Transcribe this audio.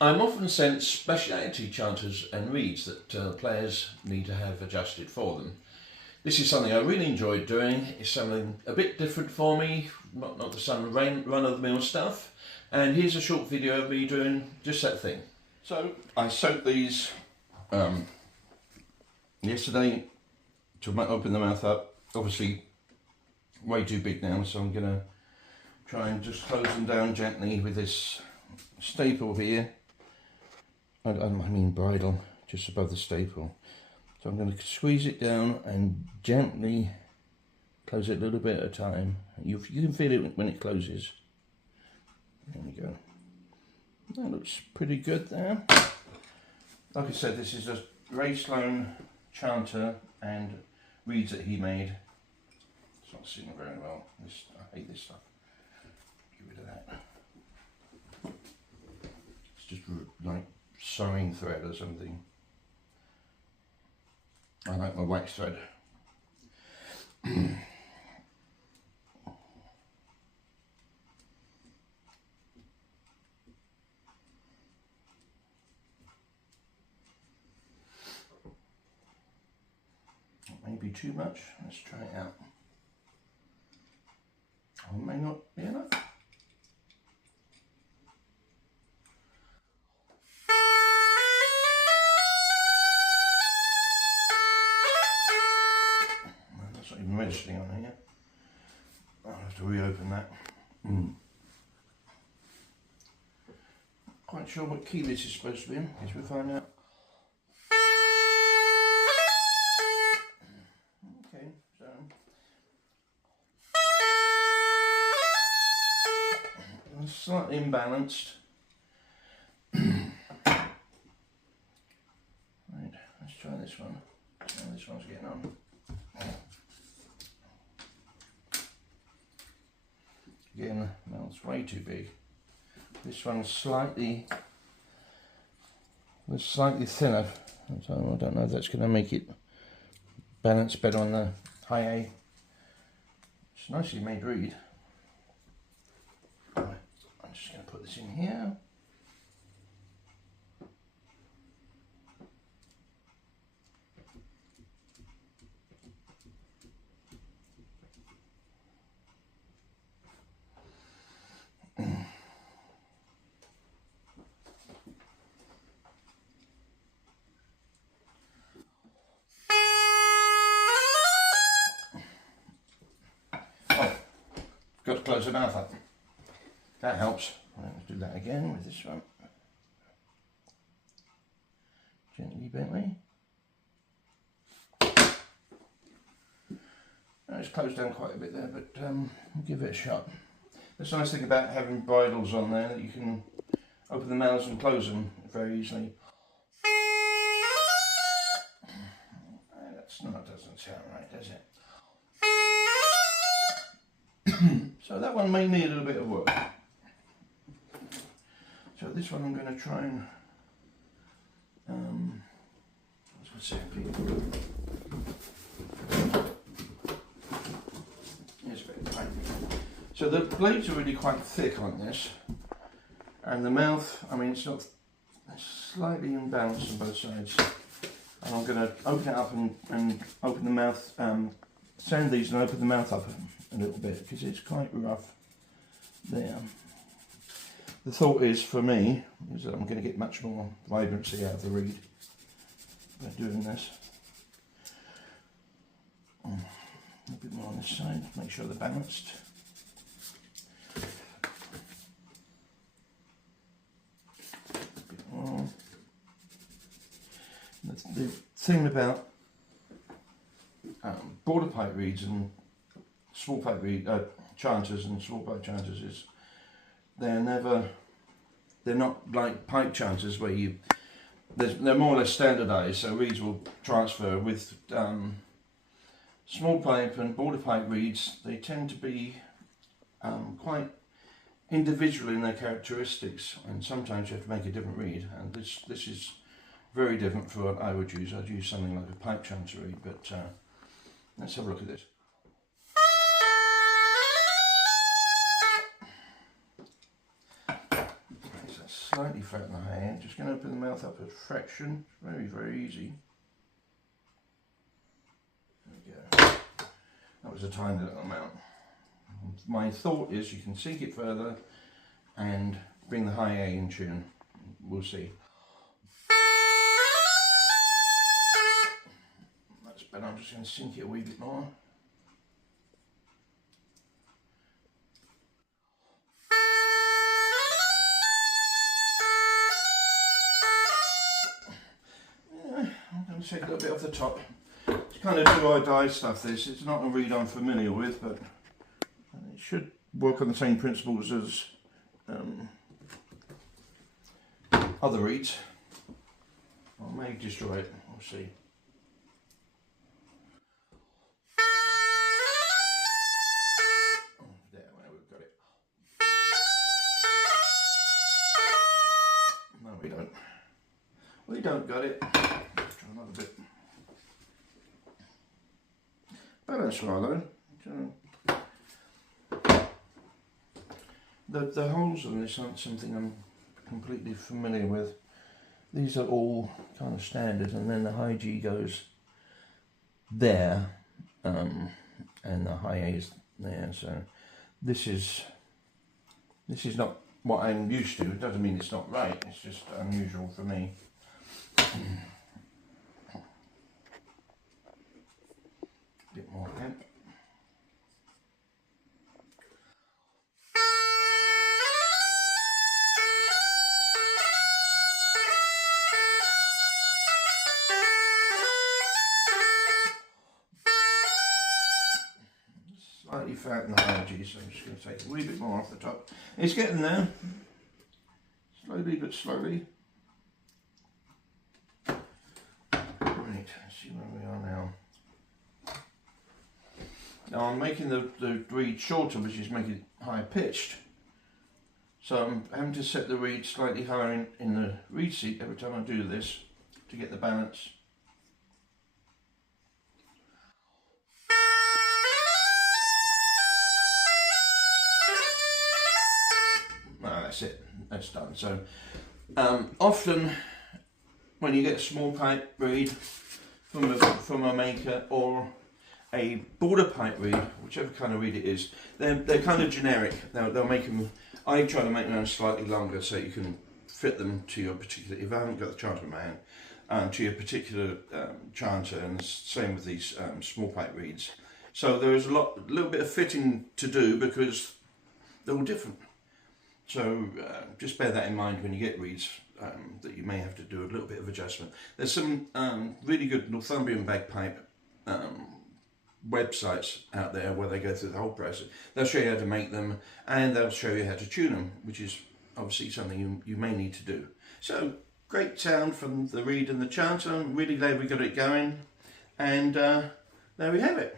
I'm often sent speciality chanters and reeds that players need to have adjusted for them. This is something I really enjoyed doing. It's something a bit different for me, not the run-of-the-mill stuff. And here's a short video of me doing just that thing. So I soaked these yesterday to open the mouth up. Obviously way too big now, so I'm going to try and just close them down gently with this staple here. I mean bridle, just above the staple. So I'm going to squeeze it down and gently close it a little bit at a time. You can feel it when it closes. There we go. That looks pretty good there. Like I said, this is a Ray Sloan chanter and reeds that he made. It's not sitting very well. I hate this stuff. Get rid of that. It's just like sewing thread or something. I like my wax thread. Maybe too much. Let's try it out. Or it may not be enough. That's not even registering on here. I'll have to reopen that. Quite sure what key this is supposed to be in. Guess we'll find out. Okay, so slightly imbalanced. Right, let's try this one. See how this one's getting on. Again, well, it's way too big. This one's slightly thinner, so I don't know if that's going to make it balance better on the high A. It's nicely made reed. Right, I'm just going to put this in here. Got to close the mouth up. That helps. Let's do that again with this one. Gently, gently. It's closed down quite a bit there, but we'll give it a shot. That's the nice thing about having bridles on there, that you can open the mouths and close them very easily. That doesn't sound right, does it? So that one may need a little bit of work. So this one I'm going to try and let's see. Yes, right. So the blades are really quite thick on this, and the mouth, I mean, it's slightly imbalanced on both sides. And I'm going to open it up and open the mouth, sand these and open the mouth up a little bit because it's quite rough there. The thought is, for me, is that I'm going to get much more vibrancy out of the reed by doing this. A bit more on this side, make sure they're balanced. A bit more. The thing about border pipe reeds and small pipe reed chanters and small pipe chanters is they're not like pipe chanters where they're more or less standardized, so reeds will transfer. With small pipe and border pipe reeds, they tend to be quite individual in their characteristics, and sometimes you have to make a different reed, and this is very different for what I would use. I'd use something like a pipe chanter reed, but let's have a look at this. slightly flatten the high end. Just going to open the mouth up a fraction. Very, very easy. There we go. That was a tiny little amount. My thought is you can sink it further and bring the high A in tune. We'll see. That's better. I'm just going to sink it a wee bit more. I'm going to take a little bit off the top. It's kind of do or die stuff, this. It's not a reed I'm familiar with, but it should work on the same principles as other reeds. I may destroy it, we'll see. Oh, there, well, we've got it. No, we don't. We don't got it. Let's try another bit. Balance though. The holes on this aren't something I'm completely familiar with. These are all kind of standard, and then the high G goes there, and the high A is there. So this is not what I'm used to. It doesn't mean it's not right. It's just unusual for me. Bit more hemp. Slightly fat in the high G, so I'm just going to take a wee bit more off the top. It's getting there, slowly but slowly. Right, let's see where we are now. Now I'm making the reed shorter, which is making it higher pitched. So I'm having to set the reed slightly higher in the reed seat every time I do this to get the balance. That's it, that's done. So often when you get a small pipe reed from a maker or a border pipe reed, whichever kind of reed it is, they're kind of generic. They'll make them, I try to make them slightly longer so you can fit them to your particular, if I haven't got the chanter in my hand, to your particular chanter, and the same with these small pipe reeds. So there's a little bit of fitting to do because they're all different. So just bear that in mind when you get reeds, that you may have to do a little bit of adjustment. There's some really good Northumbrian bagpipe websites out there where they go through the whole process. They'll show you how to make them, and they'll show you how to tune them, which is obviously something you may need to do. So great sound from the reed and the chanter. I'm really glad we got it going, and there we have it.